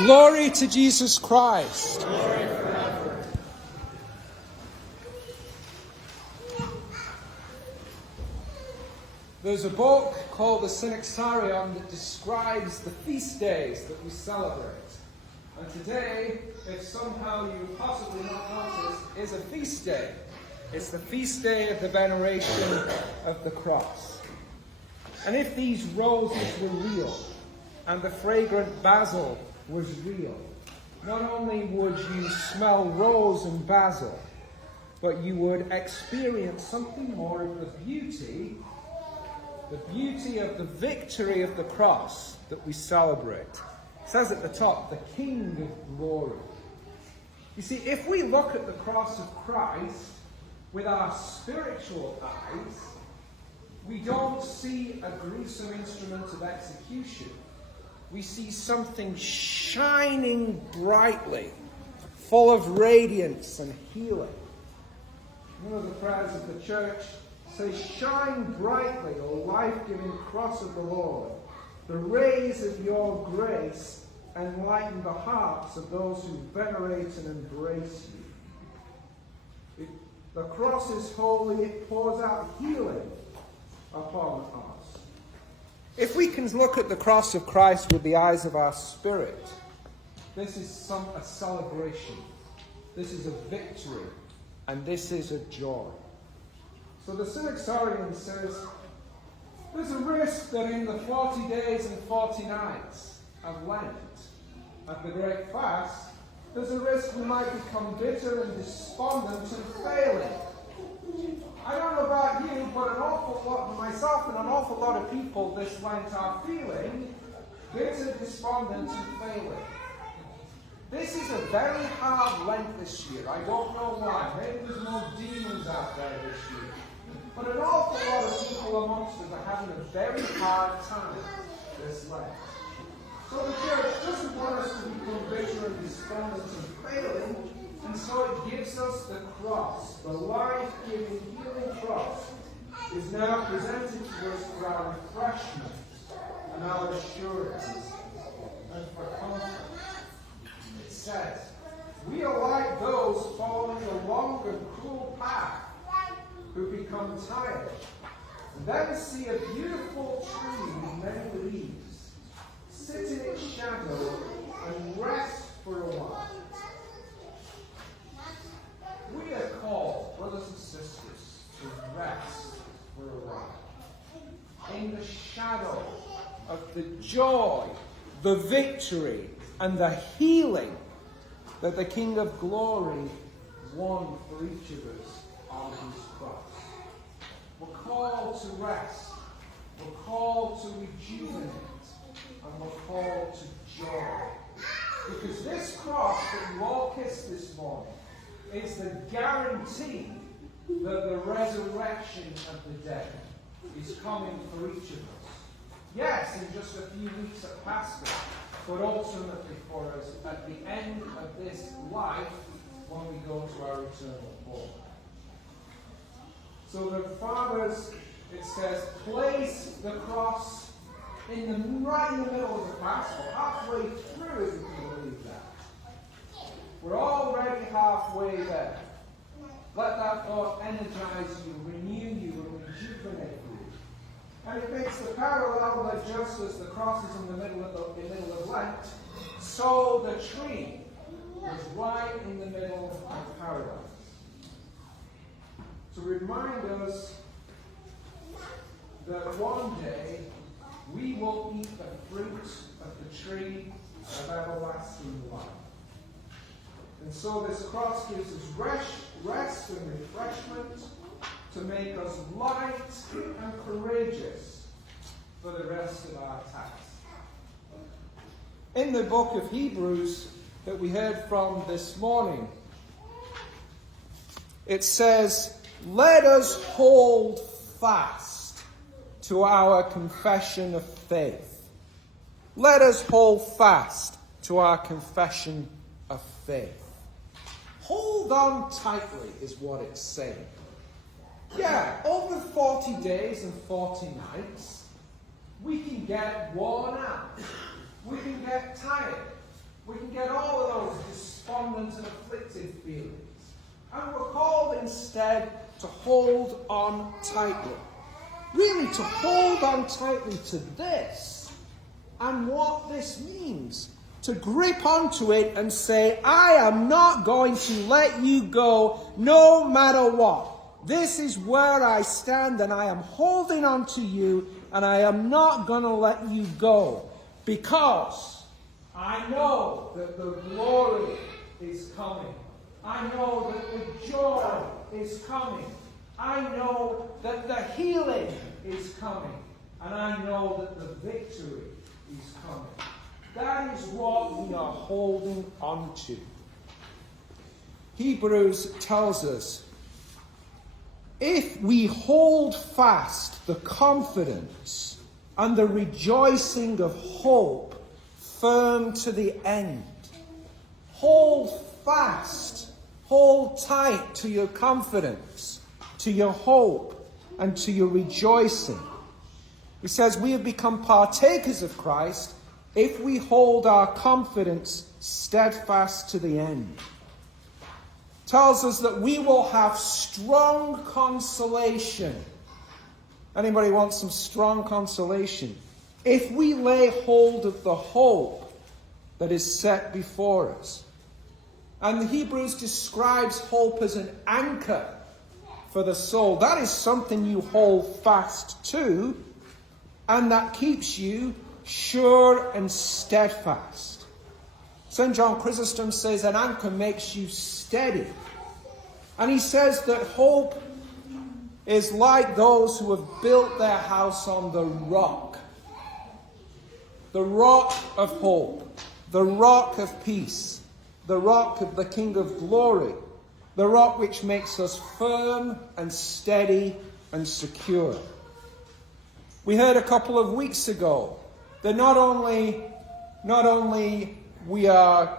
Glory to Jesus Christ. There's a book called the Synaxarion that describes the feast days that we celebrate. And today, if somehow you possibly not noticed, is a feast day. It's the feast day of the veneration of the cross. And if these roses were real, and the fragrant basil was real, not only would you smell rose and basil, but you would experience something more of the beauty of the victory of the cross that we celebrate. It says at the top, the King of Glory. You see, if we look at the cross of Christ with our spiritual eyes, we don't see a gruesome instrument of execution. We see something shining brightly, full of radiance and healing. One of the prayers of the church says, "Shine brightly, O life-giving cross of the Lord. The rays of your grace enlighten the hearts of those who venerate and embrace you." The cross is holy, it pours out healing upon us. If we can look at the cross of Christ with the eyes of our spirit, this is a celebration. This is a victory. And this is a joy. So the Synaxarion says, there's a risk that in the 40 days and 40 nights of Lent, of the Great Fast, there's a risk we might become bitter and despondent and failing. I don't know about you, but an awful lot, myself and an awful lot of people this Lent are feeling bitter, despondent and failing. This is a very hard Lent this year. I don't know why. Maybe there's no demons out there this year. But an awful lot of people amongst us are having a very hard time this Lent. So the church doesn't want us to become bitter and despondent and failing, and so it gives us the cross. The life-giving, healing cross is now presented to us for our refreshment and our assurance and for comfort. It says, we are like those following a long and cruel path who become tired, and then see a beautiful tree with many leaves, sit in its shadow and rest for a while. We are called, brothers and sisters, to rest for a while in the shadow of the joy, the victory, and the healing that the King of Glory won for each of us on his cross. We're called to rest. We're called to rejuvenate. And we're called to joy. Because this cross that you all kissed this morning is the guarantee that the resurrection of the dead is coming for each of us. Yes, in just a few weeks at Pascha, but ultimately for us at the end of this life when we go to our eternal home. So the fathers, it says, place the cross right in the middle of the Pascha, halfway through, if you can believe that. We're already halfway there. Let that thought energize you, renew you, and rejuvenate you. And it makes the parallel that just as the cross is in the middle of Lent, so the tree is right in the middle of paradise. To remind us that one day we will eat the fruit of the tree of everlasting life. And so this cross gives us rest and refreshment to make us light and courageous for the rest of our task. In the book of Hebrews that we heard from this morning, it says, let us hold fast to our confession of faith. Let us hold fast to our confession of faith. Hold on tightly is what it's saying. Yeah, over 40 days and 40 nights, we can get worn out. We can get tired. We can get all of those despondent and afflicted feelings. And we're called instead to hold on tightly. Really, to hold on tightly to this and what this means. To grip onto it and say, I am not going to let you go no matter what. This is where I stand and I am holding on to you and I am not going to let you go. Because I know that the glory is coming. I know that the joy is coming. I know that the healing is coming. And I know that the victory is coming. That is what we are holding on to. Hebrews tells us, if we hold fast the confidence and the rejoicing of hope firm to the end. Hold fast, hold tight to your confidence, to your hope, and to your rejoicing. He says we have become partakers of Christ if we hold our confidence steadfast to the end. Tells us that we will have strong consolation. Anybody want some strong consolation? If we lay hold of the hope that is set before us. And the Hebrews describes hope as an anchor for the soul. That is something you hold fast to, and that keeps you sure and steadfast. St. John Chrysostom says an anchor makes you steady. And he says that hope is like those who have built their house on the rock. The rock of hope. The rock of peace. The rock of the King of glory. The rock which makes us firm and steady and secure. We heard a couple of weeks ago that not only we are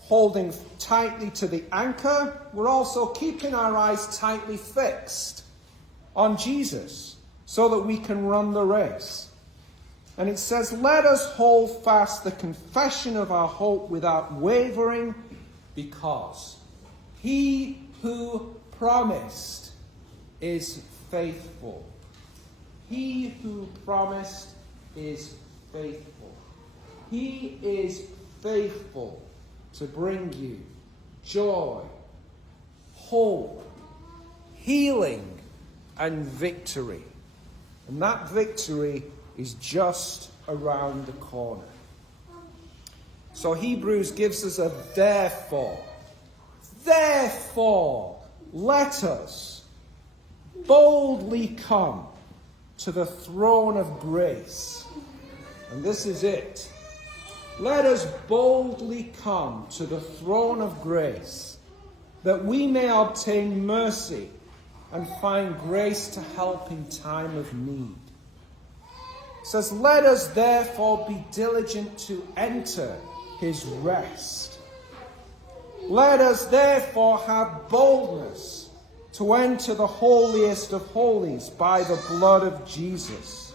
holding tightly to the anchor, we're also keeping our eyes tightly fixed on Jesus so that we can run the race. And it says, let us hold fast the confession of our hope without wavering, because he who promised is faithful. He who promised is faithful. He is faithful to bring you joy, hope, healing, and victory. And that victory is just around the corner. So Hebrews gives us a therefore. Therefore, let us boldly come to the throne of grace. And this is it. Let us boldly come to the throne of grace, that we may obtain mercy and find grace to help in time of need. It says, let us therefore be diligent to enter his rest. Let us therefore have boldness to enter the holiest of holies by the blood of Jesus.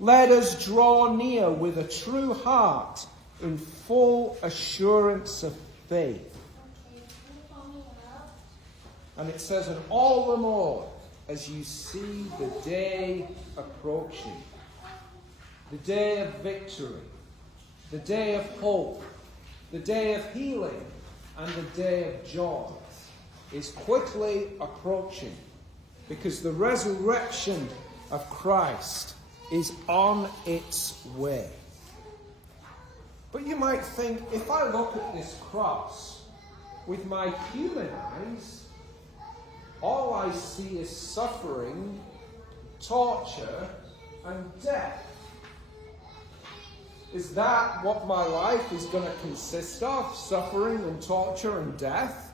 Let us draw near with a true heart in full assurance of faith. And it says, and all the more as you see the day approaching, the day of victory, the day of hope, the day of healing, and the day of joy is quickly approaching, because the resurrection of Christ is on its way. But you might think, if I look at this cross with my human eyes, all I see is suffering, torture, and death. Is that what my life is going to consist of? Suffering and torture and death?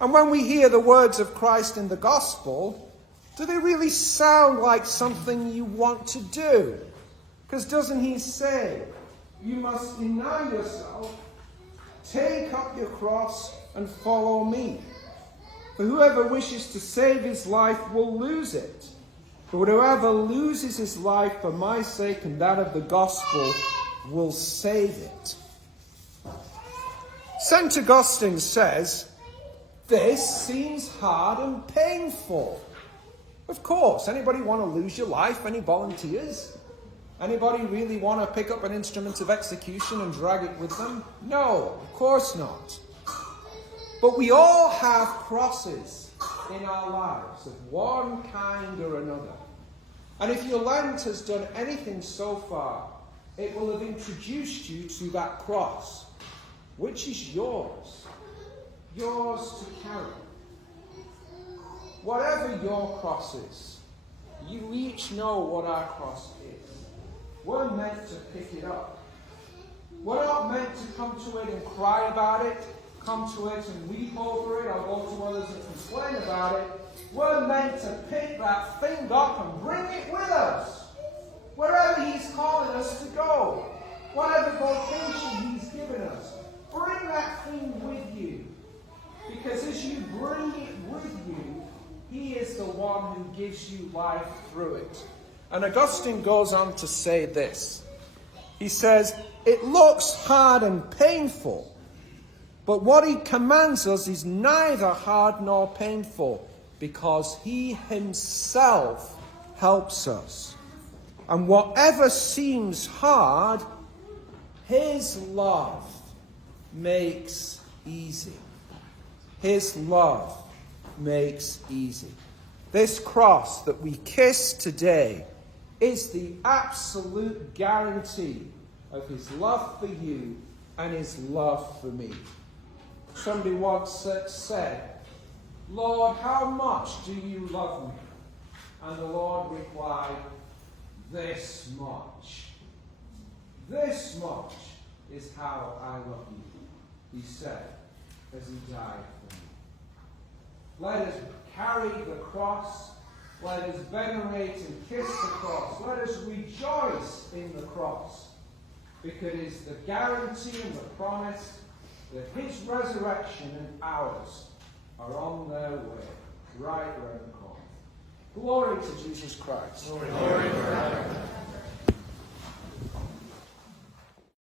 And when we hear the words of Christ in the gospel, do they really sound like something you want to do? Because doesn't he say, you must deny yourself, take up your cross, and follow me? For whoever wishes to save his life will lose it. But whoever loses his life for my sake and that of the gospel will save it. St. Augustine says, this seems hard and painful. Of course. Anybody want to lose your life? Any volunteers? Anybody really want to pick up an instrument of execution and drag it with them? No, of course not. But we all have crosses in our lives of one kind or another. And if your Lent has done anything so far, it will have introduced you to that cross, which is yours. Yours to carry. Whatever your cross is, you each know what our cross is. We're meant to pick it up. We're not meant to come to it and cry about it, come to it and weep over it, or go to others and complain about it. We're meant to pick that thing up and bring it with us. Wherever he's calling us to go. Whatever vocation he's given us. Bring that thing with you. Because as you bring it with you, he is the one who gives you life through it. And Augustine goes on to say this. He says, it looks hard and painful, but what he commands us is neither hard nor painful, because he himself helps us. And whatever seems hard, his love makes easy. His love makes easy. This cross that we kiss today is the absolute guarantee of his love for you and his love for me. Somebody once said, Lord, how much do you love me? And the Lord replied, this much. This much is how I love you, he said, as he died for me. Let us carry the cross. Let us venerate and kiss the cross. Let us rejoice in the cross. Because it is the guarantee and the promise that his resurrection and ours are on their way, right around the corner. Glory to Jesus Christ. Glory to God.